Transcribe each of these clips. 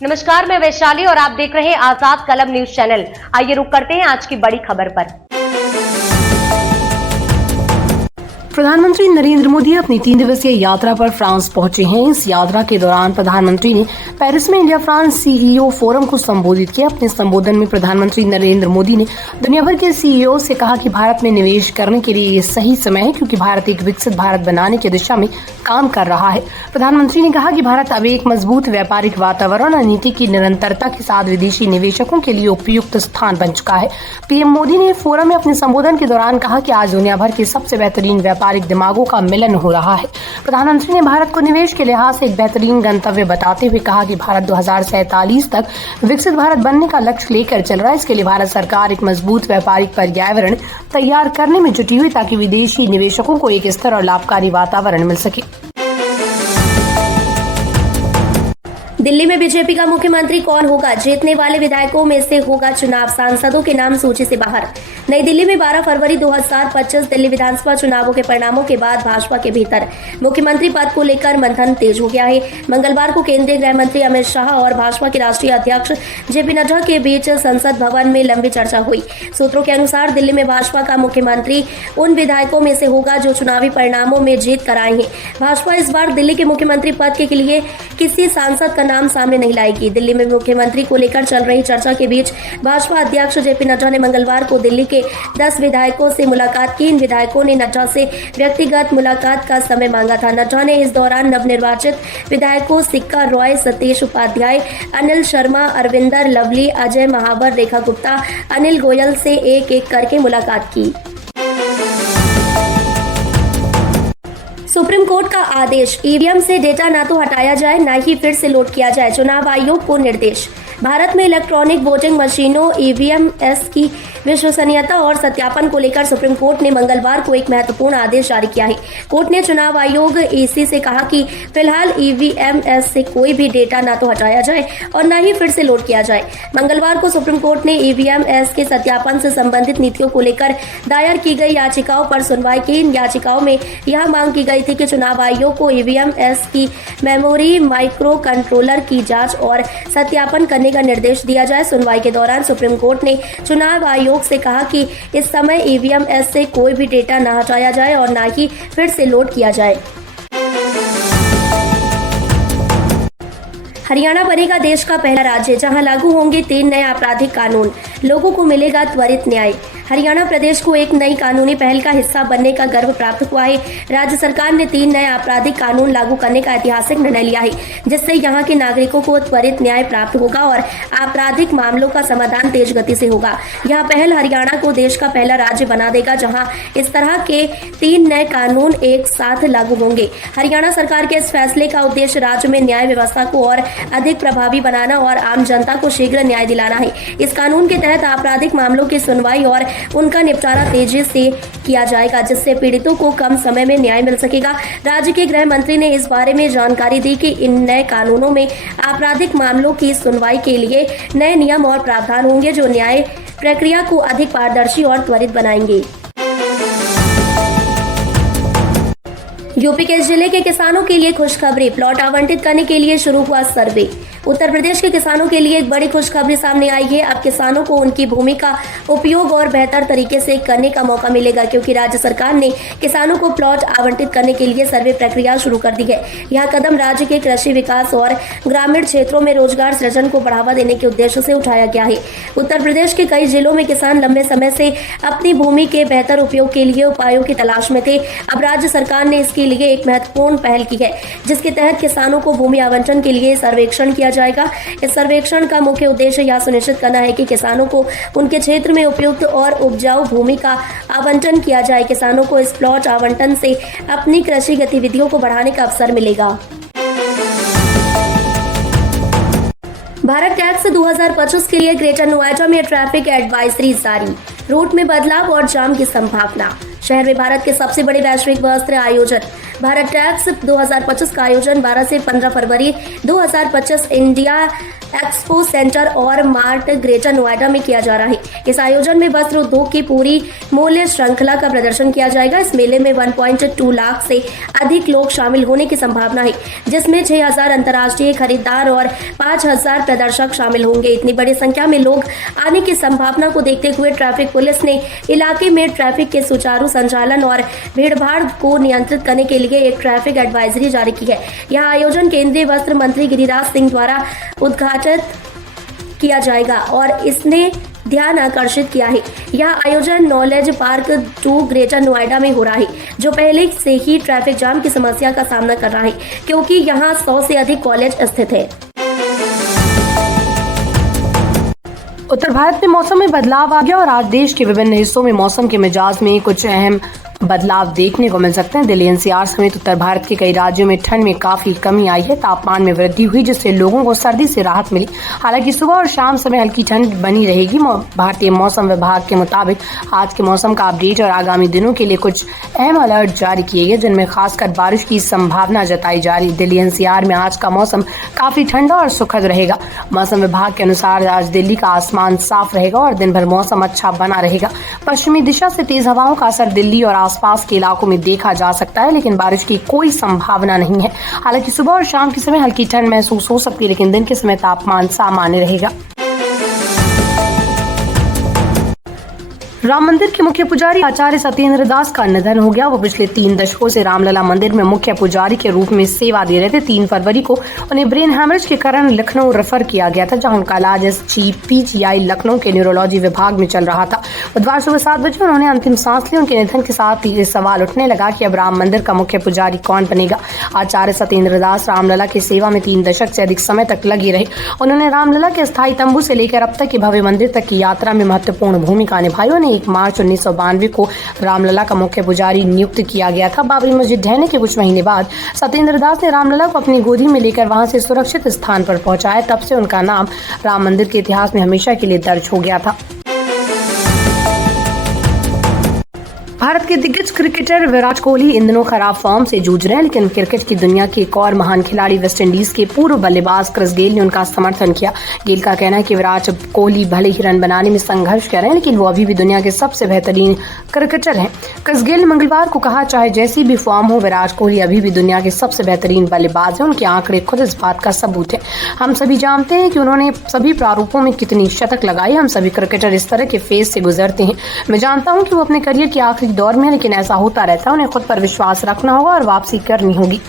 नमस्कार, मैं वैशाली और आप देख रहे हैं आजाद कलम न्यूज चैनल। आइए रुक करते हैं आज की बड़ी खबर पर। प्रधानमंत्री नरेंद्र मोदी अपनी 3 दिवसीय यात्रा पर फ्रांस पहुंचे हैं। इस यात्रा के दौरान प्रधानमंत्री ने पेरिस में इंडिया फ्रांस सीईओ फोरम को संबोधित किया। अपने संबोधन में प्रधानमंत्री नरेंद्र मोदी ने दुनिया भर के सीईओ से कहा कि भारत में निवेश करने के लिए ये सही समय है, क्योंकि भारत एक विकसित भारत बनाने की दिशा में काम कर रहा है। प्रधानमंत्री ने कहा कि भारत अब एक मजबूत व्यापारिक वातावरण और नीति की निरंतरता के साथ विदेशी निवेशकों के लिए उपयुक्त स्थान बन चुका है। पीएम मोदी ने फोरम में अपने संबोधन के दौरान कहा कि आज दुनिया भर के सबसे बेहतरीन व्यापारिक दिमागों का मिलन हो रहा है। प्रधानमंत्री ने भारत को निवेश के लिहाज से एक बेहतरीन गंतव्य बताते हुए कहा कि भारत 2047 तक विकसित भारत बनने का लक्ष्य लेकर चल रहा है। इसके लिए भारत सरकार एक मजबूत व्यापारिक पर्यावरण तैयार करने में जुटी हुई, ताकि विदेशी निवेशकों को एक स्थिर और लाभकारी वातावरण मिल सके। दिल्ली में बीजेपी का मुख्यमंत्री कौन होगा? जीतने वाले विधायकों में से होगा चुनाव, सांसदों के नाम सूची से बाहर। नई दिल्ली में 12 फरवरी 2025 दिल्ली विधानसभा चुनावों के परिणामों के बाद भाजपा के भीतर मुख्यमंत्री पद को लेकर मंथन तेज हो गया है। मंगलवार को केंद्रीय गृह मंत्री अमित शाह और भाजपा के राष्ट्रीय अध्यक्ष जेपी नड्डा के बीच संसद भवन में लंबी चर्चा हुई। सूत्रों के अनुसार दिल्ली में भाजपा का मुख्यमंत्री उन विधायकों में से होगा जो चुनावी परिणामों में जीत कर आए हैं। भाजपा इस बार दिल्ली के मुख्यमंत्री पद के लिए किसी सांसद का नाम सामने नहीं लाएगी। दिल्ली में मुख्यमंत्री को लेकर चल रही चर्चा के बीच भाजपा अध्यक्ष जेपी नड्डा ने मंगलवार को दिल्ली के 10 विधायकों से मुलाकात की। इन विधायकों ने नड्डा से व्यक्तिगत मुलाकात का समय मांगा था। नड्डा ने इस दौरान नवनिर्वाचित विधायकों सिक्का रॉय, सतीश उपाध्याय, अनिल शर्मा, अरविंदर लवली, अजय महावर, रेखा गुप्ता, अनिल गोयल से एक एक करके मुलाकात की। सुप्रीम कोर्ट का आदेश, ईवीएम से डेटा ना तो हटाया जाए ना ही फिर से लोड किया जाए, चुनाव आयोग को निर्देश। भारत में इलेक्ट्रॉनिक वोटिंग मशीनों ईवीएमएस की विश्वसनीयता और सत्यापन को लेकर सुप्रीम कोर्ट ने मंगलवार को एक महत्वपूर्ण आदेश जारी किया है। कोर्ट ने चुनाव आयोग ईसी से कहा कि फिलहाल ईवीएमएस से कोई भी डेटा ना तो हटाया जाए और न ही फिर से लोड किया जाए। मंगलवार को सुप्रीम कोर्ट ने ईवीएमएस के सत्यापन से संबंधित नीतियों को लेकर दायर की गई याचिकाओं पर सुनवाई की। इन याचिकाओं में यह मांग की गई थी कि चुनाव आयोग को ईवीएमएस की मेमोरी माइक्रो कंट्रोलर की जांच और सत्यापन करने का निर्देश दिया जाए। सुनवाई के दौरान सुप्रीम कोर्ट ने चुनाव आयोग से कहा कि इस समय ईवीएमएस से कोई भी डेटा न हटाया जाए और न ही फिर से लोड किया जाए। हरियाणा बनेगा देश का पहला राज्य जहां लागू होंगे 3 नए आपराधिक कानून, लोगों को मिलेगा त्वरित न्याय। हरियाणा प्रदेश को एक नई कानूनी पहल का हिस्सा बनने का गर्व प्राप्त हुआ है। राज्य सरकार ने 3 नए आपराधिक कानून लागू करने का ऐतिहासिक निर्णय लिया है, जिससे यहां के नागरिकों को त्वरित न्याय प्राप्त होगा और आपराधिक मामलों का समाधान तेज गति से होगा। यह पहल हरियाणा को देश का पहला राज्य बना देगा जहां इस तरह के 3 नए कानून एक साथ लागू होंगे। हरियाणा सरकार के इस फैसले का उद्देश्य राज्य में न्याय व्यवस्था को और अधिक प्रभावी बनाना और आम जनता को शीघ्र न्याय दिलाना है। इस कानून के तहत आपराधिक मामलों की सुनवाई और उनका निपटारा तेजी से किया जाएगा, जिससे पीड़ितों को कम समय में न्याय मिल सकेगा। राज्य के गृह मंत्री ने इस बारे में जानकारी दी कि इन नए कानूनों में आपराधिक मामलों की सुनवाई के लिए नए नियम और प्रावधान होंगे जो न्याय प्रक्रिया को अधिक पारदर्शी और त्वरित बनाएंगे। यूपी के जिले के किसानों के लिए खुशखबरी, प्लॉट आवंटित करने के लिए शुरू हुआ सर्वे। उत्तर प्रदेश के किसानों के लिए एक बड़ी खुशखबरी सामने आई है। अब किसानों को उनकी भूमि का उपयोग और बेहतर तरीके से करने का मौका मिलेगा, क्योंकि राज्य सरकार ने किसानों को प्लॉट आवंटित करने के लिए सर्वे प्रक्रिया शुरू कर दी है। यह कदम राज्य के कृषि विकास और ग्रामीण क्षेत्रों में रोजगार सृजन को बढ़ावा देने के उद्देश्य से उठाया गया है। उत्तर प्रदेश के कई जिलों में किसान लंबे समय से अपनी भूमि के बेहतर उपयोग के लिए उपायों की तलाश में थे। अब राज्य सरकार ने इसके लिए एक महत्वपूर्ण पहल की है, जिसके तहत किसानों को भूमि आवंटन के लिए सर्वेक्षण किया जाएगा। इस सर्वेक्षण का मुख्य उद्देश्य यह सुनिश्चित करना है कि किसानों को उनके क्षेत्र में उपयुक्त और उपजाऊ भूमि का आवंटन किया जाए। किसानों को इस प्लॉट आवंटन से अपनी कृषि गतिविधियों को बढ़ाने का अवसर मिलेगा। भारत टैक्स 2025 के लिए ग्रेटर नोएडा में ट्रैफिक एडवाइजरी जारी, रूट में बदलाव और जाम की संभावना। शहर में भारत के सबसे बड़े वैश्विक वस्त्र आयोजन भारत टैक्स 2025 का आयोजन 12 से 15 फरवरी 2025 इंडिया एक्सपो सेंटर और मार्ट ग्रेटर नोएडा में किया जा रहा है। इस आयोजन में वस्त्र उद्योग की पूरी मूल्य श्रृंखला का प्रदर्शन किया जाएगा। इस मेले में 1.2 लाख से अधिक लोग शामिल होने की संभावना है, जिसमें 6,000 अंतर्राष्ट्रीय खरीदार और 5,000 प्रदर्शक शामिल होंगे। इतनी बड़ी संख्या में लोग आने की संभावना को देखते हुए ट्रैफिक पुलिस ने इलाके में ट्रैफिक के सुचारू संचालन और भीड़भाड़ को नियंत्रित करने के लिए एक ट्रैफिक एडवाइजरी जारी की है। यह आयोजन केंद्रीय वस्त्र मंत्री गिरिराज सिंह द्वारा उद्घाटित किया जाएगा और इसने ध्यान आकर्षित किया है। यह आयोजन नॉलेज पार्क 2 ग्रेटर नोएडा में हो रहा है, जो पहले से ही ट्रैफिक जाम की समस्या का सामना कर रहा है, क्योंकि यहां 100 से अधिक कॉलेज स्थित है। उत्तर भारत में मौसम में बदलाव आ गया और आज देश के विभिन्न हिस्सों में मौसम के मिजाज में कुछ अहम बदलाव देखने को मिल सकते हैं। दिल्ली एनसीआर समेत उत्तर भारत के कई राज्यों में ठंड में काफी कमी आई है। तापमान में वृद्धि हुई, जिससे लोगों को सर्दी से राहत मिली। हालांकि सुबह और शाम समय हल्की ठंड बनी रहेगी। भारतीय मौसम विभाग के मुताबिक आज के मौसम का अपडेट और आगामी दिनों के लिए कुछ अहम अलर्ट जारी किए गए, जिनमें खासकर बारिश की संभावना जताई जा रही। दिल्ली एनसीआर में आज का मौसम काफी ठंडा और सुखद रहेगा। मौसम विभाग के अनुसार आज दिल्ली का आसमान साफ रहेगा और दिन भर मौसम अच्छा बना रहेगा। पश्चिमी दिशा से तेज हवाओं का असर दिल्ली और आसपास के इलाकों में देखा जा सकता है, लेकिन बारिश की कोई संभावना नहीं है। हालांकि सुबह और शाम के समय हल्की ठंड महसूस हो सकती है, लेकिन दिन के समय तापमान सामान्य रहेगा। राम मंदिर के मुख्य पुजारी आचार्य सत्येंद्र दास का निधन हो गया। वो पिछले 3 दशकों से रामलला मंदिर में मुख्य पुजारी के रूप में सेवा दे रहे थे। 3 फरवरी को उन्हें ब्रेन हैमरेज के कारण लखनऊ रेफर किया गया था, जहां उनका इलाज पीजीआई लखनऊ के न्यूरोलॉजी विभाग में चल रहा था। बुधवार सुबह 7 बजे उन्होंने अंतिम सांस ली। उनके निधन के साथ ये सवाल उठने लगा कि अब राम मंदिर का मुख्य पुजारी कौन बनेगा। आचार्य सत्येंद्र दास रामलला की सेवा में 3 दशक से अधिक समय तक लगे रहे। उन्होंने रामलला के स्थायी तंबू से लेकर अब तक के भव्य मंदिर तक की यात्रा में महत्वपूर्ण भूमिका निभाई। उन्हें 1 मार्च 1992 को रामलला का मुख्य पुजारी नियुक्त किया गया था। बाबरी मस्जिद ढहने के कुछ महीने बाद सत्येंद्र दास ने रामलला को अपनी गोदी में लेकर वहां से सुरक्षित स्थान पर पहुंचाया। तब से उनका नाम राम मंदिर के इतिहास में हमेशा के लिए दर्ज हो गया था। भारत के दिग्गज क्रिकेटर विराट कोहली इन दिनों खराब फॉर्म से जूझ रहे हैं, लेकिन क्रिकेट की दुनिया के एक और महान खिलाड़ी वेस्टइंडीज के पूर्व बल्लेबाज क्रिस गेल ने उनका समर्थन किया। गेल का कहना है कि विराट कोहली भले ही रन बनाने में संघर्ष कर रहे हैं, लेकिन वो अभी भी दुनिया के सबसे बेहतरीन क्रिकेटर हैं। क्रिस गेल ने मंगलवार को कहा, चाहे जैसी भी फॉर्म हो, विराट कोहली अभी भी दुनिया के सबसे बेहतरीन बल्लेबाज हैं। उनके आंकड़े खुद इस बात का सबूत है। हम सभी जानते हैं कि उन्होंने सभी प्रारूपों में कितनी शतक लगाई। हम सभी क्रिकेटर इस तरह के फेज से गुजरते हैं। मैं जानता हूँ कि वो अपने करियर के आखिरी दौर में, लेकिन ऐसा होता रहता है। उन्हें खुद पर विश्वास रखना होगा और वापसी करनी होगी।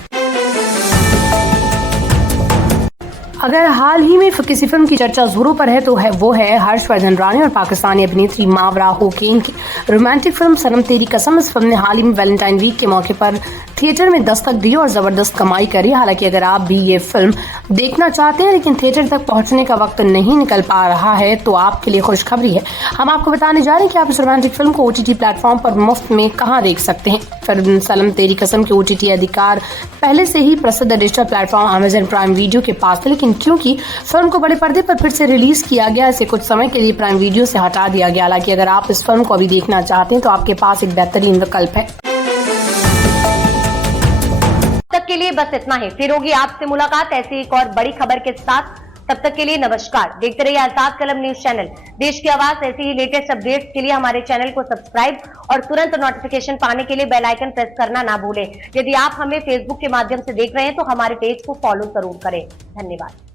अगर हाल ही में किसी फिल्म की चर्चा जोरों पर है तो वो है हर्षवर्धन राणे और पाकिस्तानी अभिनेत्री मावरा होकेन की रोमांटिक फिल्म सनम तेरी कसम। इस फिल्म ने हाल ही में वैलेंटाइन वीक के मौके पर थिएटर में दस्तक दी और जबरदस्त कमाई करी। हालांकि अगर आप भी ये फिल्म देखना चाहते हैं लेकिन थिएटर तक पहुंचने का वक्त नहीं निकल पा रहा है, तो आपके लिए खुशखबरी है। हम आपको बताने जा रहे हैं कि आप इस रोमांटिक फिल्म को OTT प्लेटफॉर्म पर मुफ्त में कहां देख सकते हैं। फिल्म सनम तेरी कसम के OTT अधिकार पहले से ही प्रसिद्ध digital platform Amazon prime video के पास थे, लेकिन क्योंकि फिल्म को बड़े पर्दे पर फिर से रिलीज किया गया, इसे कुछ समय के लिए प्राइम वीडियो से हटा दिया गया। हालांकि अगर आप इस फिल्म को अभी देखना चाहते हैं तो आपके पास एक बेहतरीन विकल्प है। तब तक के लिए बस इतना ही। फिर होगी आपसे मुलाकात ऐसी एक और बड़ी खबर के साथ। तब तक के लिए नमस्कार। देखते रहिए आजाद कलम न्यूज चैनल। देश की आवाज ऐसी ही लेटेस्ट अपडेट्स के लिए हमारे चैनल को सब्सक्राइब और तुरंत नोटिफिकेशन पाने के लिए बेल आइकन प्रेस करना ना भूलें। यदि आप हमें फेसबुक के माध्यम से देख रहे हैं तो हमारे पेज को फॉलो जरूर करें। धन्यवाद।